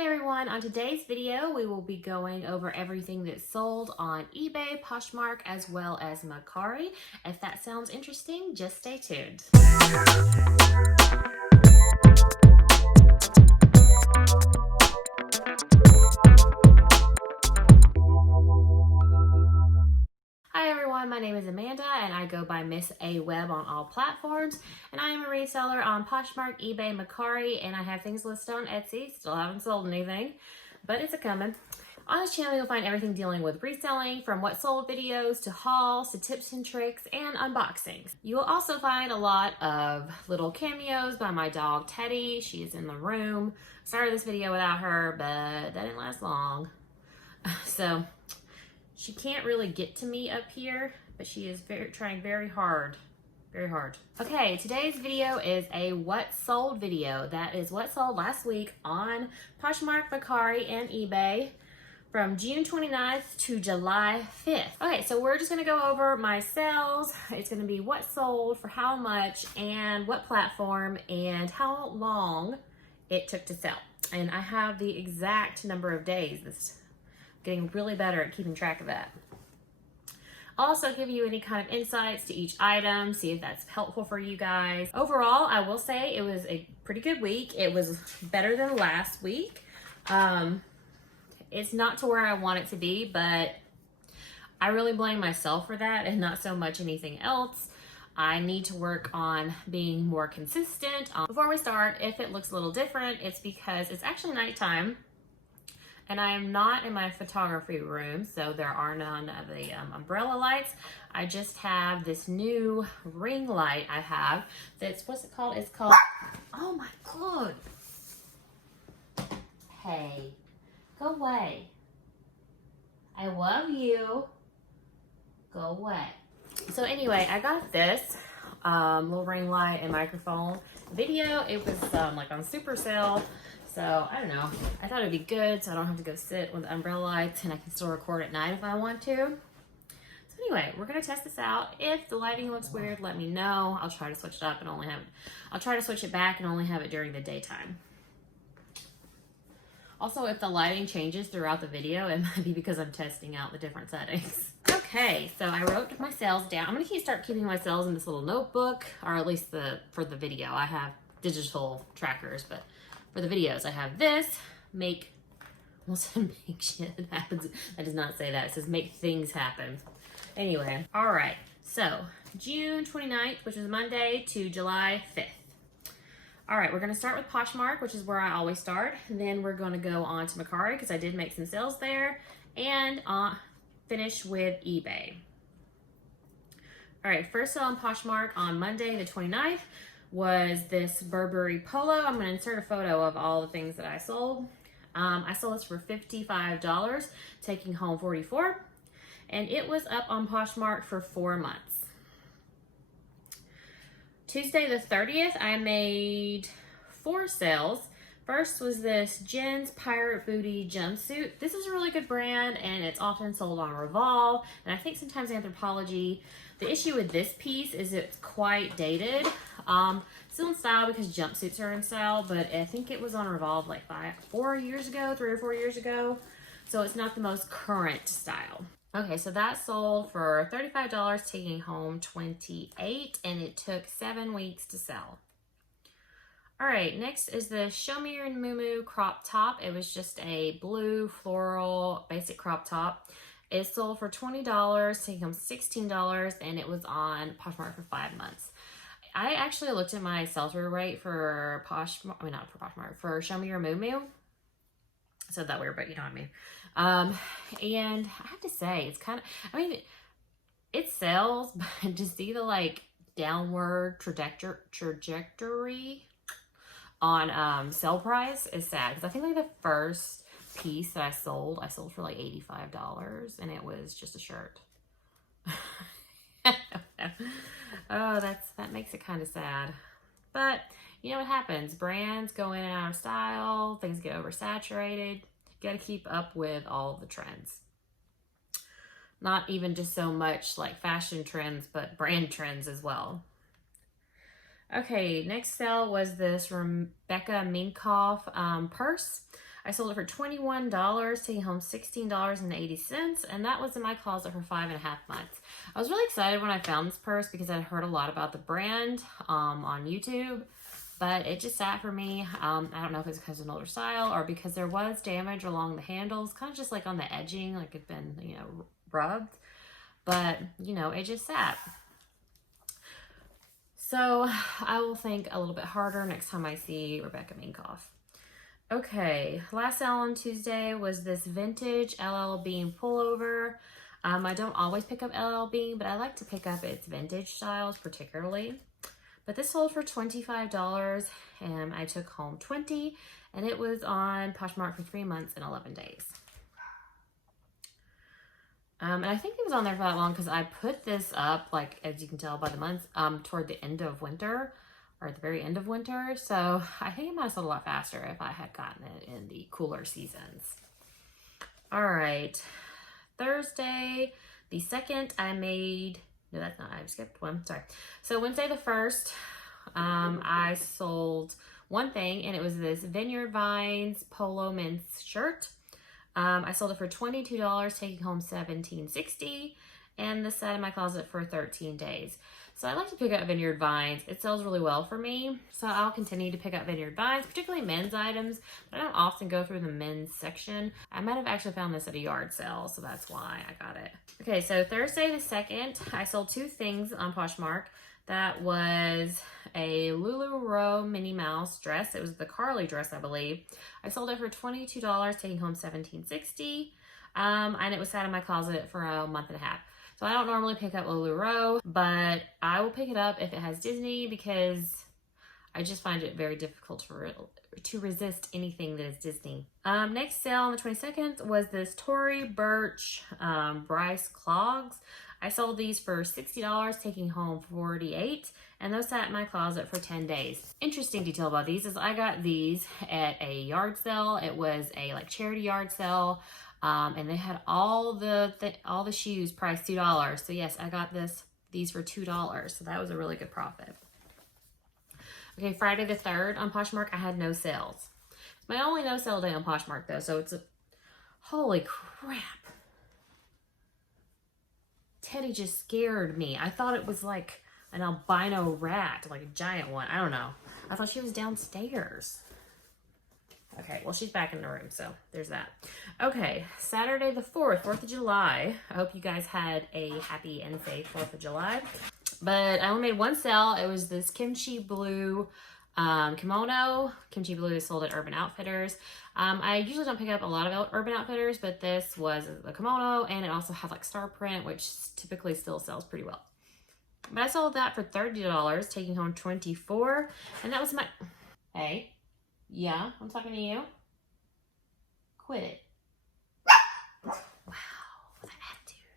Hi everyone, on today's video we will be going over everything that's sold on eBay, Poshmark, as well as Mercari. If that sounds interesting, just stay tuned. Hi everyone, my name is Amanda and I go by MSAWEBB on all platforms, and I am a reseller on Poshmark, eBay, Mercari, and I have things listed on Etsy. Still haven't sold anything, but it's a-coming. On this channel you'll find everything dealing with reselling, from what sold videos to hauls to tips and tricks and unboxings. You will also find a lot of little cameos by my dog Teddy. She is in the room. Started this video without her, but that didn't last long. So she can't really get to me up here, but she is trying very hard. Okay, today's video is a what sold video. That is what sold last week on Poshmark, Mercari, and eBay from June 29th to July 5th. Okay, so we're just gonna go over my sales. It's gonna be what sold, for how much, and what platform, and how long it took to sell. And I have the exact number of days. Getting really better at keeping track of that. I'll also give you any kind of insights to each item, see if that's helpful for you guys. Overall, I will say it was a pretty good week. It was better than last week. It's not to where I want it to be, but I really blame myself for that and not so much anything else. I need to work on being more consistent. Before we start, if it looks a little different, it's because it's actually nighttime. And I am not in my photography room, so there are none of the umbrella lights. I just have this new ring light I have. That's, what's it called? It's called, oh my God. Hey, go away. I love you. Go away. So anyway, I got this little ring light and microphone. Video, it was like on super sale. So, I don't know, I thought it'd be good so I don't have to go sit with the umbrella lights and I can still record at night if I want to. So anyway, we're gonna test this out. If the lighting looks weird, let me know. I'll try to switch it up and I'll try to switch it back and only have it during the daytime. Also, if the lighting changes throughout the video, it might be because I'm testing out the different settings. Okay, so I wrote my sales down. I'm gonna start keeping my sales in this little notebook, or at least for the video. I have digital trackers, but for the videos, I have this, almost said make shit happens. That does not say that. It says make things happen. Anyway, all right. So June 29th, which is Monday, to July 5th. All right, we're gonna start with Poshmark, which is where I always start. And then we're gonna go on to Mercari, because I did make some sales there, and finish with eBay. All right, first sale on Poshmark on Monday, the 29th, was this Burberry polo. I'm gonna insert a photo of all the things that I sold. I sold this for $55, taking home $44, and it was up on Poshmark for 4 months. Tuesday the 30th, I made 4 sales. First was this Jen's Pirate Booty jumpsuit. This is a really good brand and it's often sold on Revolve, and I think sometimes Anthropologie. The issue with this piece is it's quite dated. Still in style because jumpsuits are in style, but I think it was on Revolve like 3 or 4 years ago. So it's not the most current style. Okay, so that sold for $35, taking home $28, and it took 7 weeks to sell. All right, next is the Show Me Your Moo crop top. It was just a blue floral basic crop top. It sold for $20, taking home $16, and it was on Poshmark for 5 months. I actually looked at my sell-through rate for Poshmark, for Show Me Your Moo. I said that weird, but you know what I mean. And I have to say, it's kind of, it sells, but to see the like downward trajectory on sell price is sad, because I think like the first piece that I sold for like $85, and it was just a shirt. Oh, that makes it kind of sad, but you know what happens. Brands go in and out of style, things get oversaturated. You got to keep up with all the trends. Not even just so much like fashion trends, but brand trends as well. Okay, next sale was this Rebecca Minkoff purse. I sold it for $21, taking home $16.80, and that was in my closet for 5.5 months. I was really excited when I found this purse because I'd heard a lot about the brand on YouTube, but it just sat for me. I don't know if it's because of an older style or because there was damage along the handles, kind of just like on the edging, like it'd been, you know, rubbed, but you know, it just sat. So I will think a little bit harder next time I see Rebecca Minkoff. Okay, last sale on Tuesday was this vintage LL Bean pullover. I don't always pick up LL Bean, but I like to pick up its vintage styles particularly. But this sold for $25 and I took home $20, and it was on Poshmark for 3 months and 11 days. And I think it was on there for that long because I put this up, like, as you can tell by the months, toward the end of winter, or at the very end of winter. So I think it might have sold a lot faster if I had gotten it in the cooler seasons. All right, Thursday the 2nd, I made, no, that's not, I skipped one, sorry. So Wednesday the 1st, I sold one thing, and it was this Vineyard Vines Polo men's shirt. I sold it for $22, taking home $17.60, and this sat in my closet for 13 days. So I like to pick up Vineyard Vines. It sells really well for me, so I'll continue to pick up Vineyard Vines, particularly men's items, but I don't often go through the men's section. I might have actually found this at a yard sale, so that's why I got it. Okay, so Thursday the 2nd, I sold 2 things on Poshmark. That was a LuLaRoe Minnie Mouse dress. It was the Carly dress, I believe. I sold it for $22, taking home $17.60, and it was sat in my closet for a month and a half. So I don't normally pick up LuLaRoe, but I will pick it up if it has Disney because I just find it very difficult to resist anything that is Disney. Next sale on the 22nd was this Tory Burch Bryce Clogs. I sold these for $60, taking home $48, and those sat in my closet for 10 days. Interesting detail about these is I got these at a yard sale. It was a like charity yard sale, and they had all the shoes priced $2. So yes, I got these for $2. So that was a really good profit. Okay, Friday the 3rd on Poshmark, I had no sales. It's my only no sale day on Poshmark though, so it's a, holy crap. Teddy just scared me. I thought it was like an albino rat, like a giant one. I don't know. I thought she was downstairs. Okay, well, she's back in the room, so there's that. Okay, Saturday the 4th, 4th of July. I hope you guys had a happy and safe 4th of July. But I only made one sale. It was this kimchi blue kimono. Kimchi blue is sold at Urban Outfitters. I usually don't pick up a lot of Urban Outfitters, but this was a kimono, and it also had like star print, which typically still sells pretty well. But I sold that for $30, taking home $24, and that was my, hey, yeah, I'm talking to you. Quit it. Wow, that attitude.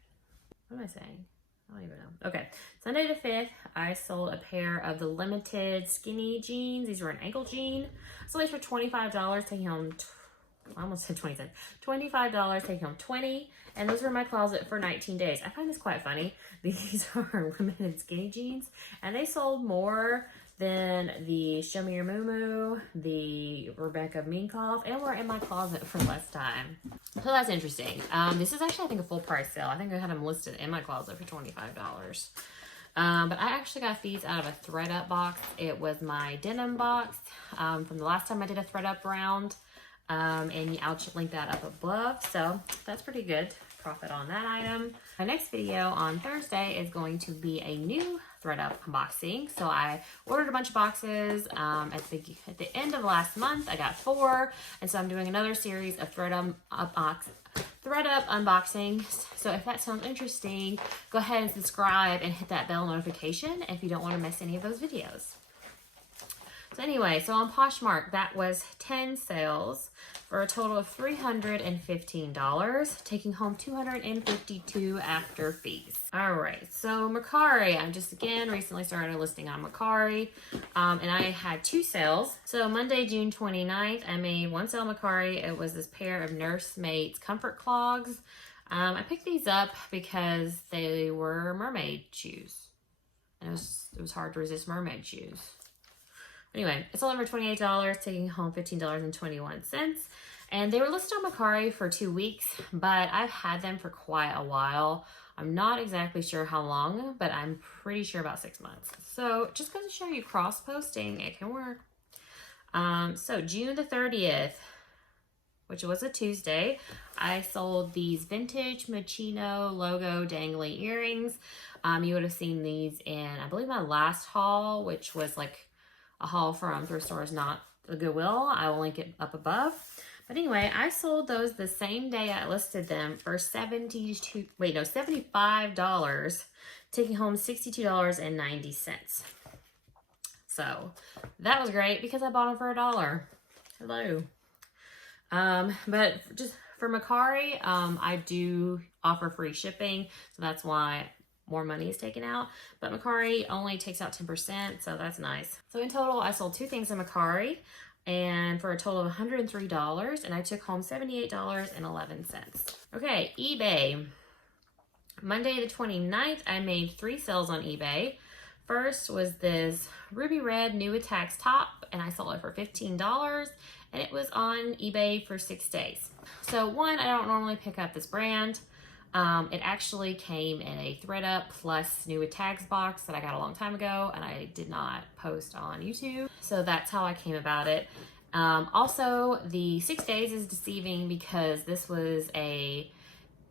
What am I saying? I don't even know. Okay, Sunday the 5th, I sold a pair of the limited skinny jeans. These were an ankle jean. I sold these for $25, taking home, I almost said 20 cents. $25, taking home 20, and those were in my closet for 19 days. I find this quite funny. These are limited skinny jeans, and they sold more than the Show Me Your Moo, the Rebecca Minkoff, and were in my closet for less time. So that's interesting. This is actually, I think, a full price sale. I think I had them listed in my closet for $25. But I actually got these out of a ThredUp box. It was my denim box from the last time I did a ThredUp round. And I'll link that up above. So that's pretty good profit on that item. My next video on Thursday is going to be a new ThredUp unboxing. So I ordered a bunch of boxes at the end of last month. I got 4, and so I'm doing another series of ThredUp unboxings. So if that sounds interesting, go ahead and subscribe and hit that bell notification if you don't want to miss any of those videos. So anyway, so on Poshmark, that was 10 sales for a total of $315, taking home $252 after fees. All right, so Mercari, I just again recently started listing on Mercari, and I had 2 sales. So Monday, June 29th, I made one sale on Mercari. It was this pair of Nursemaid's comfort clogs. I picked these up because they were mermaid shoes, and it was hard to resist mermaid shoes. Anyway, it sold them for $28, taking home $15.21. And they were listed on Mercari for 2 weeks, but I've had them for quite a while. I'm not exactly sure how long, but I'm pretty sure about 6 months. So just goes to show you cross-posting, it can work. So June the 30th, which was a Tuesday, I sold these vintage Machino logo dangly earrings. You would have seen these in, I believe, my last haul, which was like a haul from Thrift Stores, not the Goodwill. I will link it up above. But anyway, I sold those the same day I listed them for $75, taking home $62.90. So that was great because I bought them for $1. Hello. But just for Mercari, I do offer free shipping, so that's why more money is taken out. But Mercari only takes out 10%, so that's nice. So in total, I sold 2 things in Mercari, and for a total of $103, and I took home $78.11. Okay, eBay. Monday the 29th, I made 3 sales on eBay. First was this ruby red new attacks top, and I sold it for $15, and it was on eBay for 6 days. So one, I don't normally pick up this brand. It actually came in a ThredUp plus new attacks box that I got a long time ago, and I did not post on YouTube. So that's how I came about it. Also, the 6 days is deceiving because this was a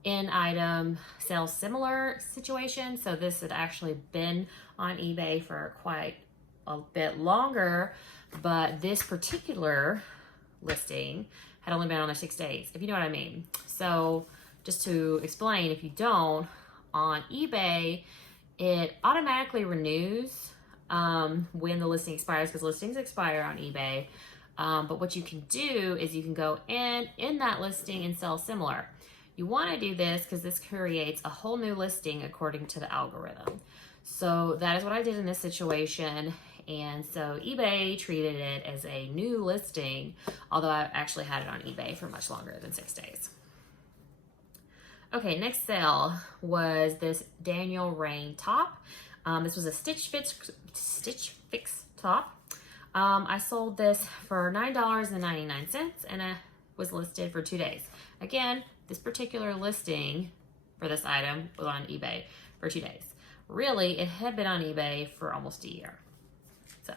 in-item sell similar situation. So this had actually been on eBay for quite a bit longer, but this particular listing had only been on there 6 days, if you know what I mean. So just to explain, if you don't, on eBay, it automatically renews when the listing expires, because listings expire on eBay. But what you can do is you can go in that listing and sell similar. You want to do this because this creates a whole new listing according to the algorithm. So that is what I did in this situation. And so eBay treated it as a new listing, although I actually had it on eBay for much longer than 6 days. Okay, next sale was this Daniel Raine top. This was a Stitch Fix top. I sold this for $9.99, and it was listed for 2 days. Again, this particular listing for this item was on eBay for 2 days. Really, it had been on eBay for almost a year. So,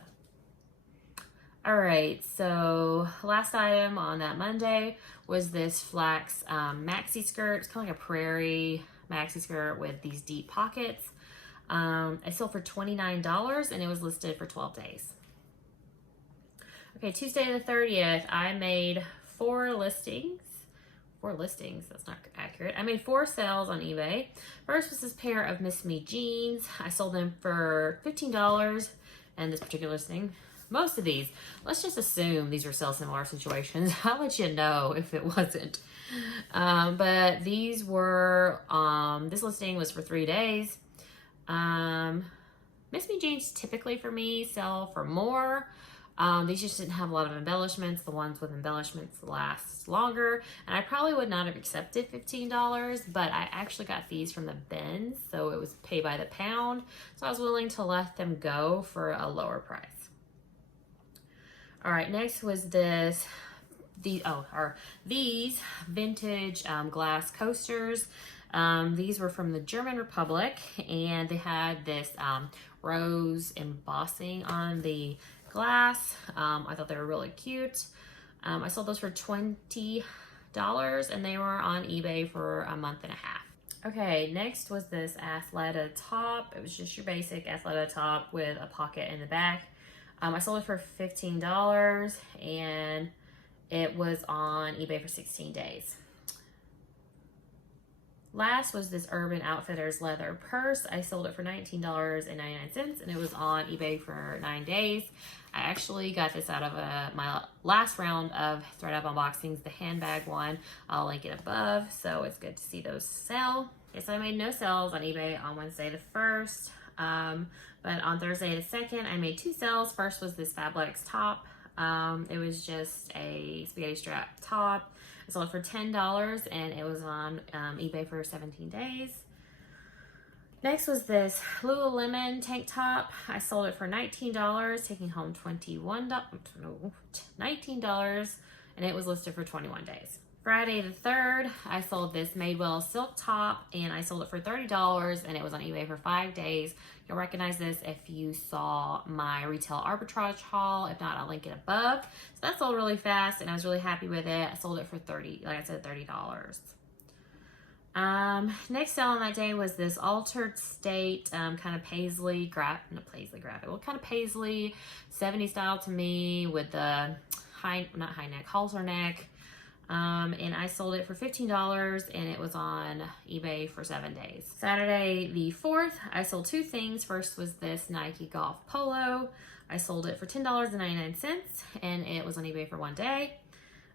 all right, so last item on that Monday was this flax maxi skirt. It's kind of like a prairie maxi skirt with these deep pockets. I sold for $29, and it was listed for 12 days. Okay, Tuesday the 30th, I made 4 listings. 4 listings, that's not accurate. I made 4 sales on eBay. First was this pair of Miss Me jeans. I sold them for $15, and this particular listing, most of these, let's just assume these were sell similar situations. I'll let you know if it wasn't. But these were, this listing was for 3 days. Miss Me jeans typically for me sell for more. These just didn't have a lot of embellishments. The ones with embellishments last longer, and I probably would not have accepted $15, but I actually got these from the bins, so it was pay by the pound, so I was willing to let them go for a lower price. All right, next was these vintage glass coasters. These were from the German Republic, and they had this rose embossing on the glass. I thought they were really cute. I sold those for $20, and they were on eBay for a month and a half. Okay, next was this Athleta top. It was just your basic Athleta top with a pocket in the back. I sold it for $15, and it was on eBay for 16 days. Last was this Urban Outfitters leather purse. I sold it for $19.99, and it was on eBay for 9 days. I actually got this out of my last round of ThredUp unboxings, the handbag one. I'll link it above, so it's good to see those sell. Okay, so I made no sales on eBay on Wednesday the 1st, but on Thursday the 2nd, I made 2 sales. First was this Fabletics top. It was just a spaghetti strap top. I sold it for $10, and it was on eBay for 17 days. Next was this Lululemon tank top. I sold it for $19, taking home $19, and it was listed for 21 days. Friday the 3rd, I sold this Madewell silk top, and I sold it for $30, and it was on eBay for 5 days. You'll recognize this if you saw my retail arbitrage haul. If not, I'll link it above. So that sold really fast, and I was really happy with it. I sold it for $30. Next sale on that day was this Altered State kind of paisley graphic, well, kind of paisley 70s style to me with the halter neck. And I sold it for $15, and it was on eBay for 7 days. Saturday the 4th, I sold 2 things. First was this Nike golf polo. I sold it for $10.99, and it was on eBay for 1 day.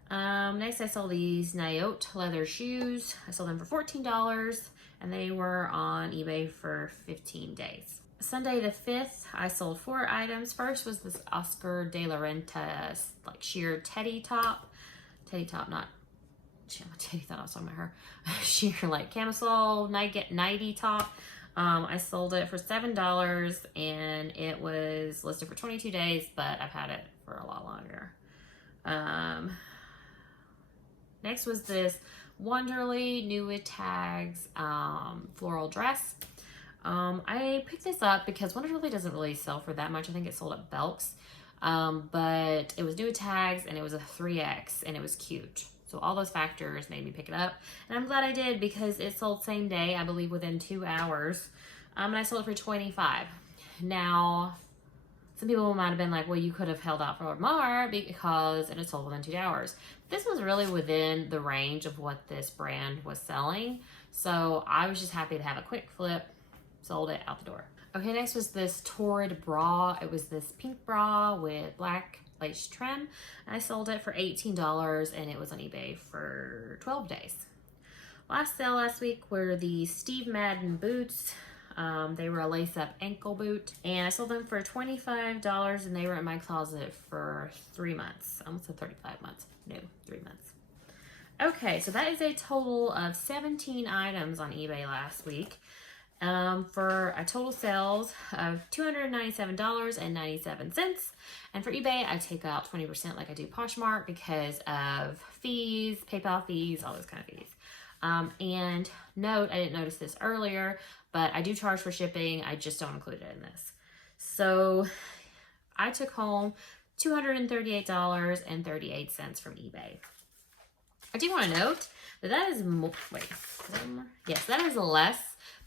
Next, I sold these Nyote leather shoes. I sold them for $14, and they were on eBay for 15 days. Sunday the 5th, I sold 4 items. First was this Oscar de la Renta like sheer teddy top, not teddy, thought I was talking about her. Sheer like camisole nighty top. I sold it for $7, and it was listed for 22 days, but I've had it for a lot longer. Next was this Wonderly new with tags floral dress. I picked this up because Wonderly doesn't really sell for that much. I think it sold at Belk's. But it was new with tags, and it was a 3X, and it was cute. So all those factors made me pick it up, and I'm glad I did because it sold same day, I believe within 2 hours. And I sold it for $25. Now, some people might have been like, well, you could have held out for more because it had sold within 2 hours. This was really within the range of what this brand was selling. So I was just happy to have a quick flip, sold it out the door. Okay, next was this Torrid Bra. It was this pink bra with black lace trim. I sold it for $18, and it was on eBay for 12 days. Last sale last week were the Steve Madden boots. They were a lace-up ankle boot, and I sold them for $25, and they were in my closet for 3 months. I almost said 35 months. No, 3 months. Okay, so that is a total of 17 items on eBay last week. For a total sales of $297.97. And for eBay, I take out 20% like I do Poshmark because of fees, PayPal fees, all those kind of fees. And note, I didn't notice this earlier, but I do charge for shipping. I just don't include it in this. So I took home $238.38 from eBay. I do want to note that that is more, yes, that is less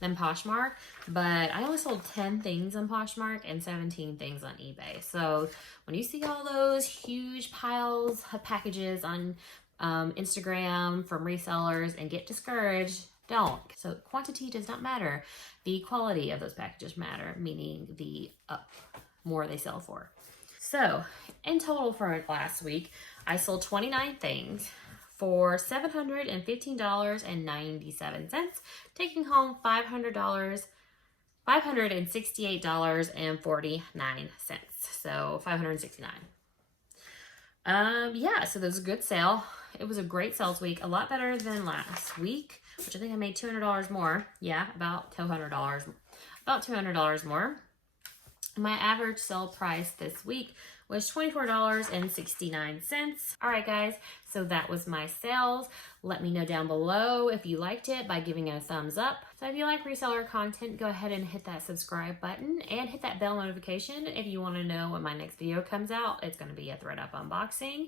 than Poshmark, but I only sold 10 things on Poshmark and 17 things on eBay. So when you see all those huge piles of packages on Instagram from resellers and get discouraged, don't. So quantity does not matter. The quality of those packages matter, meaning the more they sell for. So in total for last week, I sold 29 things for $715.97, taking home $568.49. So $569. Yeah, so that was a good sale. It was a great sales week, a lot better than last week, which I think I made $200 more. Yeah, about $200 more. My average sale price this week was $24.69. All right, guys, so that was my sales. Let me know down below if you liked it by giving it a thumbs up. So if you like reseller content, go ahead and hit that subscribe button and hit that bell notification if you want to know when my next video comes out. It's going to be a ThredUp unboxing.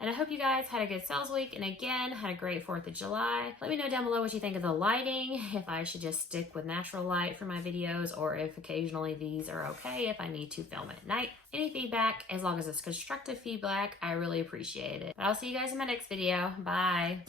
And I hope you guys had a good sales week, and again, had a great 4th of July. Let me know down below what you think of the lighting, if I should just stick with natural light for my videos, or if occasionally these are okay if I need to film at night. Any feedback, as long as it's constructive feedback, I really appreciate it. But I'll see you guys in my next video. Bye.